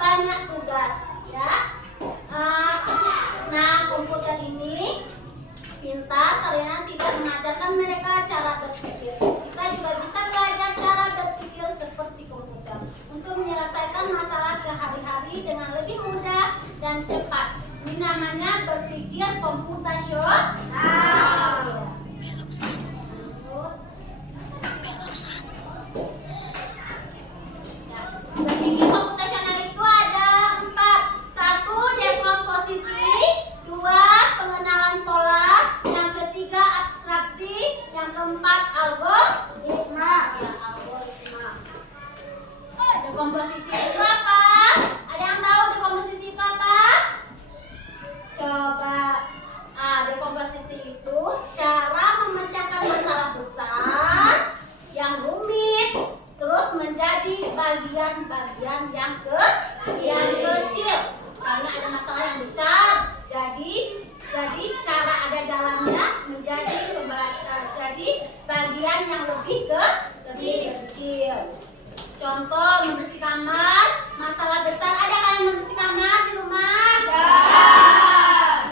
banyak tugas ya. Nah, komputer ini pintar karena tidak mengajarkan mereka cara berpikir. Kita juga bisa belajar cara berpikir seperti komputer untuk menyelesaikan masalah sehari-hari dengan lebih mudah dan cepat. Ini namanya berpikir komputasional. Berpikir komputasional itu ada 4. 1. Dekomposisi. 2. Pengenalan pola. Yang ketiga abstraksi. Yang keempat algoritma. Dekomposisi itu apa? Ada yang tahu dekomposisi itu apa? Coba. Dekomposisi itu cara memecahkan masalah besar yang rumit terus menjadi bagian-bagian yang kecil. Misalnya ada masalah yang besar, jadi cara ada jalannya menjadi jadi bagian yang lebih kecil. Contoh membersih kamar, masalah besar. Ada kalian membersih kamar di rumah?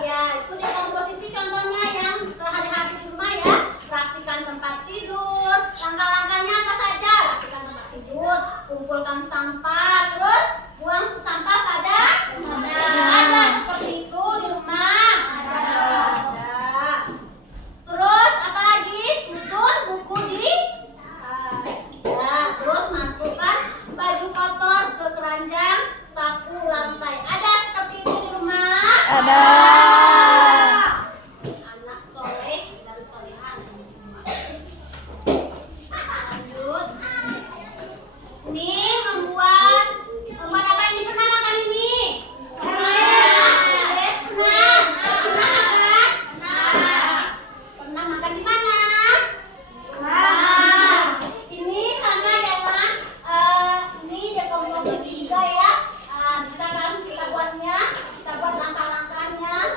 Ya, itu dekomposisi contohnya yang sehari-hari di rumah ya. Rapikan tempat tidur. Langkah-langkahnya apa saja? Rapikan tempat tidur, kumpulkan sampah, terus buang sampah pada ada seperti itu di rumah. Ada. Terus apa lagi? Susun buku di terus masukkan baju kotor ke keranjang, sapu lantai. Ada seperti itu di rumah? Ada. Anak soleh dan soleha ini semua. Lanjut. Ini membuat apa ini? Pernah makan ini? Pernah makan di mana? Ini sama dengan ini dekomposisi juga ya. Bisa kan kita buat langkah-langkahnya.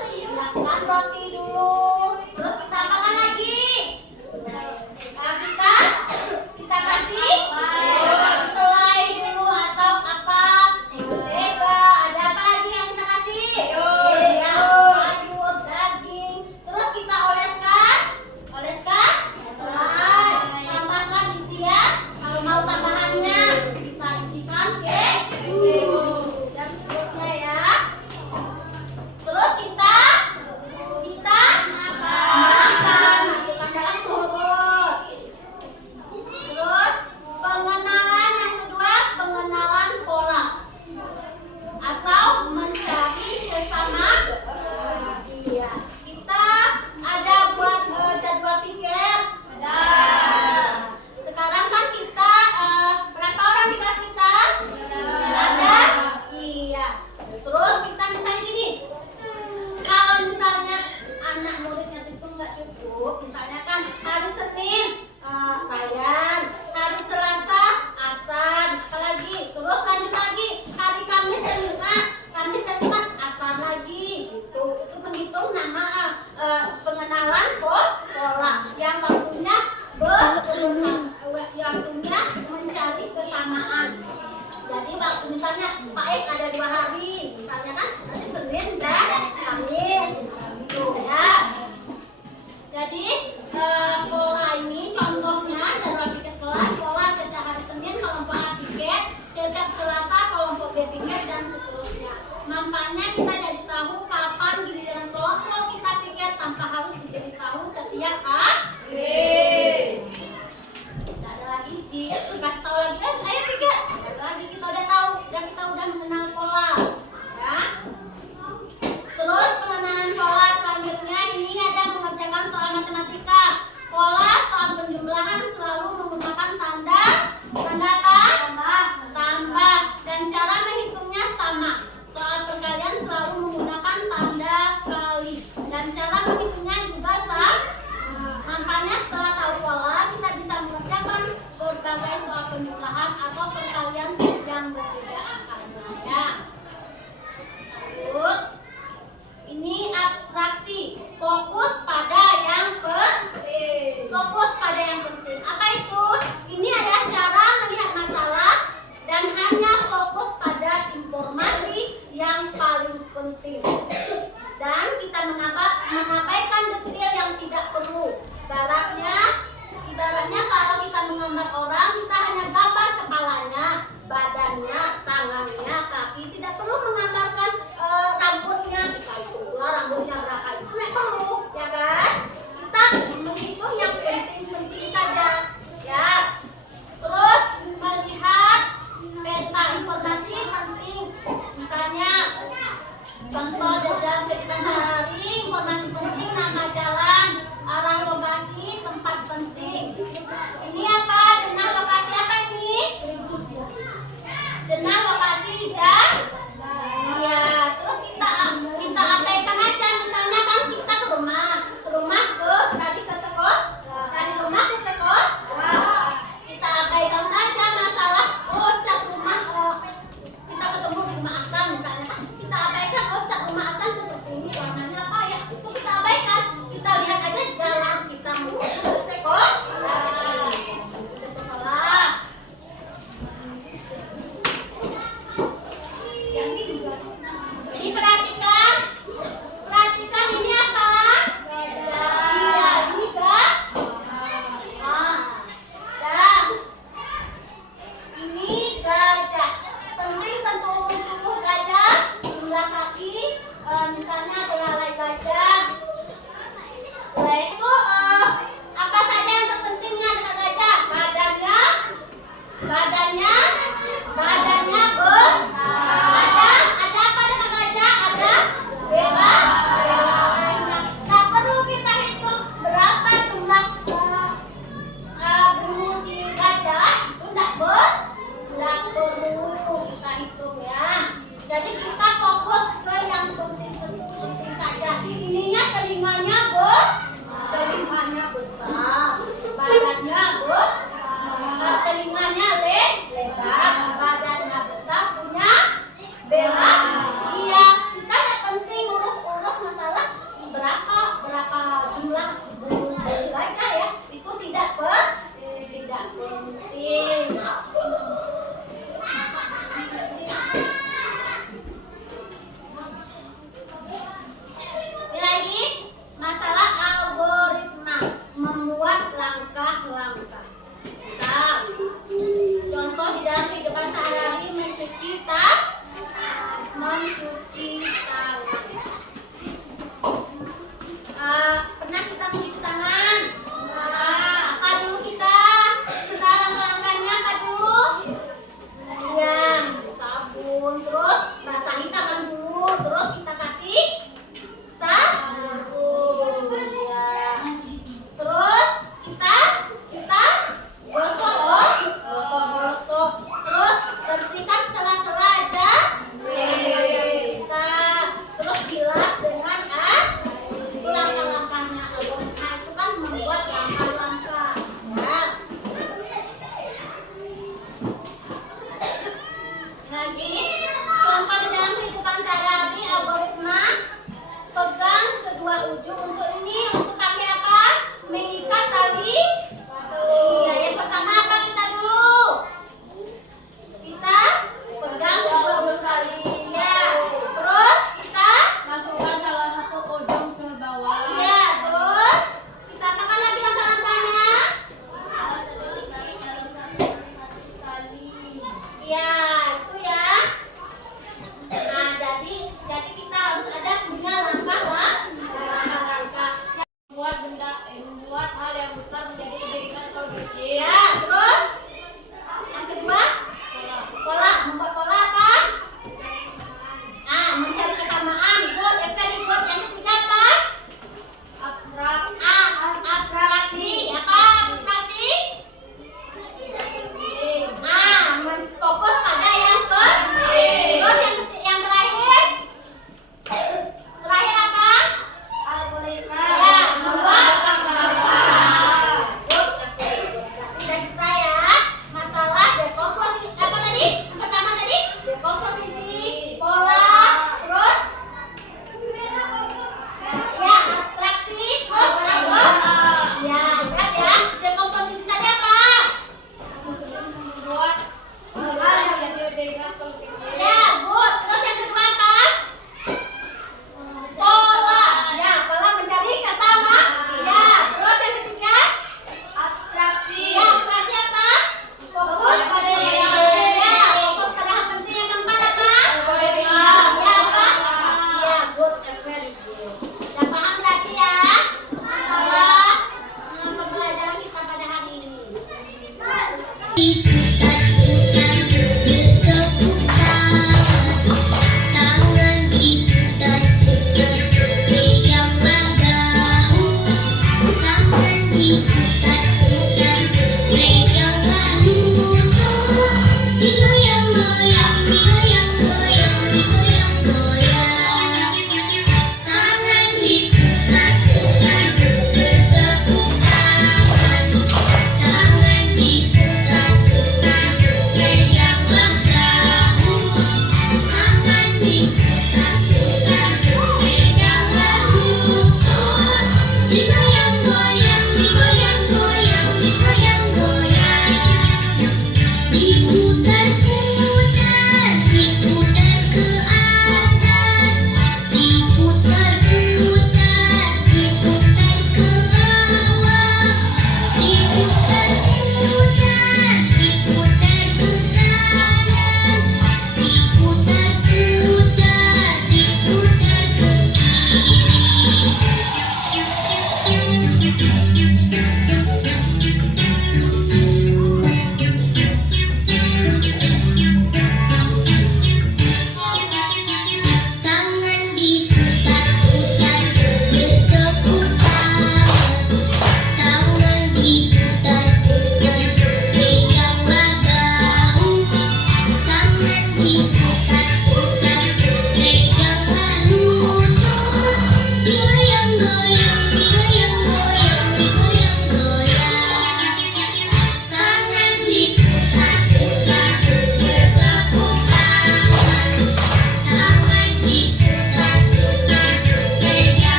penting. Dan kita mengabaikan detail yang tidak perlu. Ibaratnya kalau kita menggambar orang, kita hanya gambar kepalanya, badannya, tangannya, kaki. Tidak perlu menggambarkan rambutnya. Kita hitung rambutnya berapa itu tidak perlu, ya kan? Kita menghitung yang penting-penting saja, ya. Terus melihat peta informasi penting. Misalnya contoh dalam kehidupan sehari-hari, informasi penting, nama jalan, arah lokasi, tempat penting. Ini apa? Denah lokasi apa ini? Denah lokasi dan ya, terus kita abaikan aja. Misalnya kan kita ke rumah tadi ke sekolah, dari rumah ke sekolah. Kita abaikan saja masalah cat rumah. Kita ketemu di rumah asal misalnya kan, kita abaikan cat rumah asal seperti ini, warnanya apa ya, itu kita abaikan. Kita lihat aja jalan kita menuju ke sekolah. Ini perhatikan ini apa? Iya, ini ini gajah. Penting tentu tubuh gajah, jumlah kaki, misalnya belalai gajah. Itu apa saja yang terpentingnya dengan gajah? Badannya besar. Ada apa dengan gajah? Ada belainya. Nggak perlu kita hitung berapa jumlah bulu si gajah, itu nggak perlu kita hitung ya. Jadi kita fokus ke yang penting saja. Ininya telinganya besar, badannya besar, telinganya lebar, badannya besar, punya belang. Iya, kita tidak penting urus masalah berapa jumlah bulu gajah ya. Itu tidak penting. Ini lagi masalah algoritma, membuat langkah-langkah. Nah, contoh di dalam kehidupan sehari-hari mencuci tangan. Pernah kita mencuci tangan? Apa dulu kita? Langkah-langkahnya apa dulu? Iya, sabun, terus basahi tangan dulu, terus kita kasih sabun. Ya. Terus kita gosok. Terus bersihkan sela-sela aja. Terus bilas dengan itu langkah-langkahnya. Algoritma itu kan membuat langkah-langkah. Ya. Lagi contoh di dalam kehidupan sehari-hari algoritma, pegang kedua ujung. Untuk pakai apa? Mengikat tali. Iya, yang pertama apa kita dulu? Kita pegang kedua ujung talinya. Terus kita Masukkan salah satu ujung ke bawah. iya, terus kita apakan lagi langkah-langkahnya? Iya, itu ya. Nah, jadi kita harus ada punya langkah-langkah.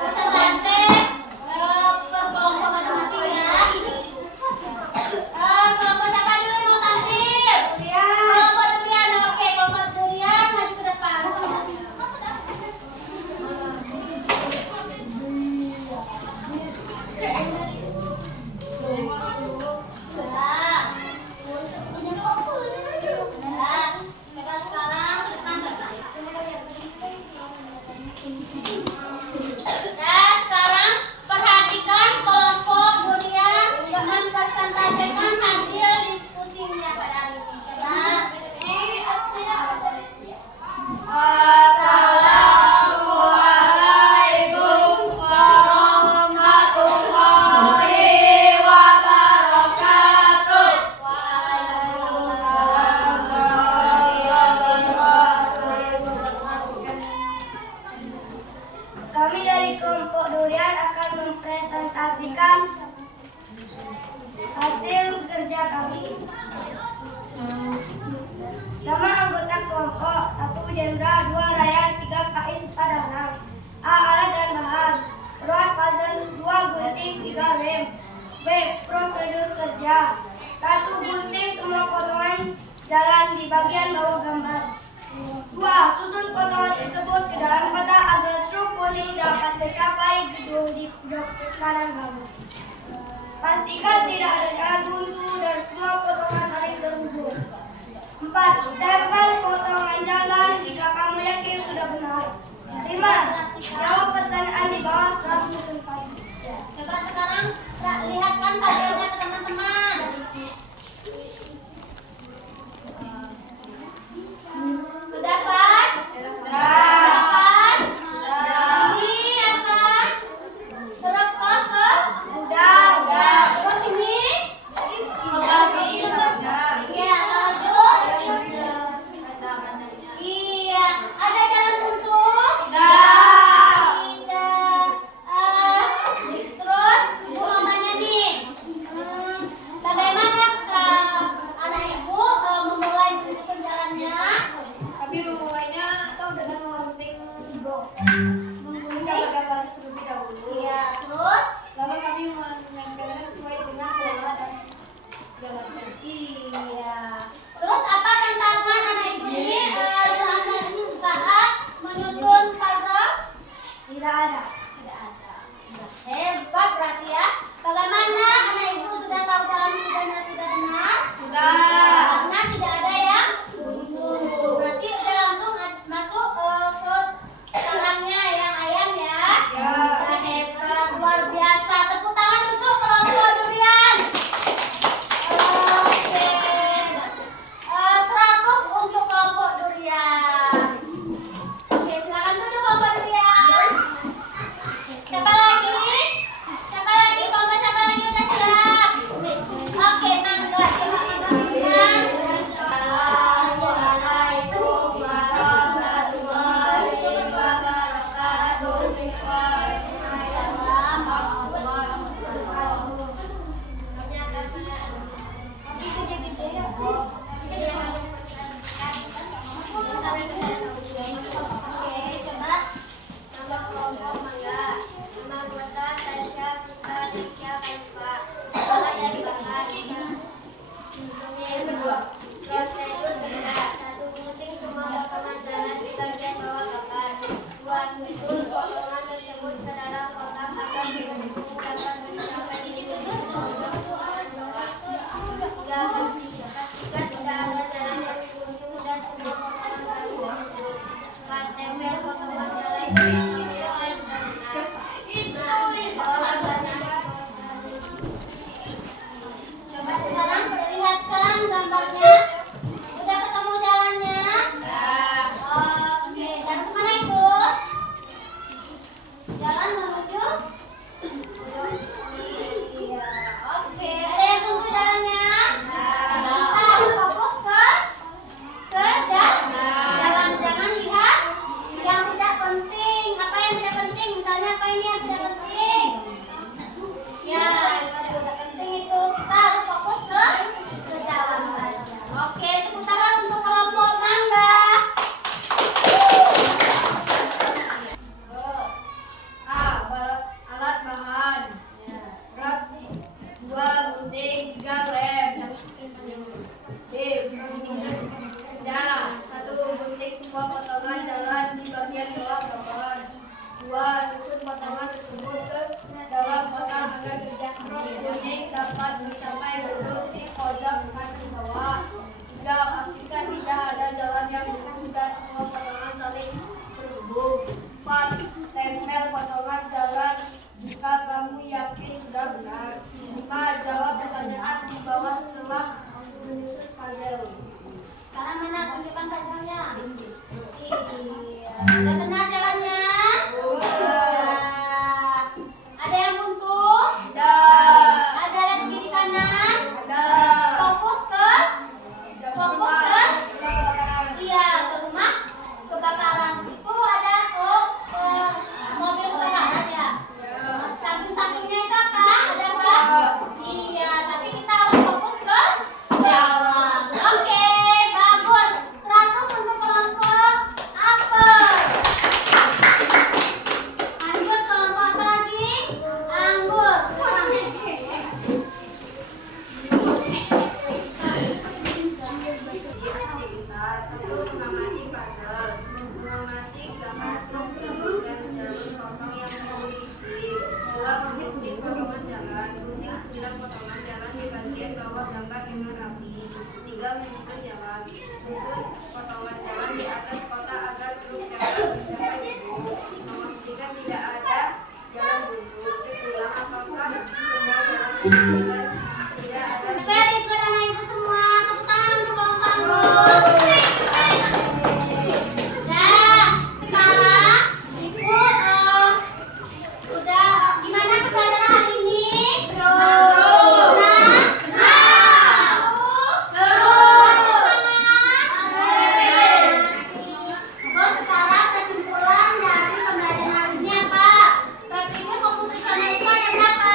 Persentase per kelompok masing-masing ya. Kelompok siapa dulu yang mau tampil? Kelompok durian, oke. Kelompok durian maju ke depan. Kita sekarang ke depan terkait. Dan sekarang perhatikan kelompok durian dengan presentasekan hasil diskusinya pada hari ini. Coba. Assalamualaikum warahmatullahi wabarakatuh. Kami dari kelompok durian akan mempresentasikan hasil kerja kami. Nama anggota kelompok: 1 Jenderal, 2 Rayan, 3 Kain Padanan. A. Alat dan bahan: Ruat puzzle, 2 gunting, 3 lem. B. Prosedur kerja: 1 gunting semua potongan jalan di bagian bawah gambar. 2. Susun potongan tersebut ke dalam kotak agar truk kuning dapat mencapai gedung di blok kanan bawah. Pastikan tidak ada jalan buntu dan semua potongan saling terhubung. 4. Tempel potongan jalan jika kamu yakin sudah benar. 5. Jawab pertanyaan di bawah setelah selesai. Coba sekarang lihatkan tabelnya ke teman-teman. Sudah pas? Sudah pas? Ini apa? Terekam ke? Udah. Terus ini? Kembali. Ya, lanjut. di bagian bawah gambar. 2. Susun potongan tersebut ke dalam kotak agar kuning dapat mencapai huruf di pojok kanan bawah. 3. Pastikan tidak ada jalan yang buntu dan semua potongan saling terhubung. 4. Tempel potongan jalan jika kamu yakin sudah benar. 5. Jawab pertanyaan di bawah setelah menyusun puzzle. Sekarang mana tunjukkan puzzle-nya? Iya. Sudah benar jalannya? Sudah. Ada yang buntu? Ada yang kiri kanan? Fokus ke? Iya, ke rumah kebakaran. Itu ada ke mobil kebakaran ya? Samping-sampingnya itu apa? Ada apa? Iya, tapi kita harus fokus ke jalan. Oke, bagus. 100 untuk kelompok apel. Lanjut kelompok apa lagi? Anggur. Aktivitas 1. Mengamati puzzle. Mengamati gambar struktur dan jalur kosong yang perlu diisi. 2. Menggunting potongan jalan. Gunting 9 potongan jalan di bagian bawah gambar dengan rapi. 3. Menyusun jalan. Susun potongan jalan di atas kotak agar grup jalan mencapai huruf. Memastikan tidak ada jalan buntu. Cek ulang apakah semua jalan tidak ada. Very good anak ibu semua. Tepuk tangan untuk kelompok anggur. Nah, sekarang ibu udah gimana pelajaran hari ini? Seru. Terus sekarang kesimpulan dari pembelajaran hari ini apa? Berpikir komputasional itu ada berapa?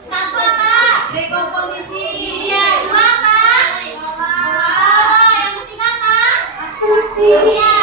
1 apa? Rekomposisi. Iya, 2 apa? Yang ketiga apa? Iya.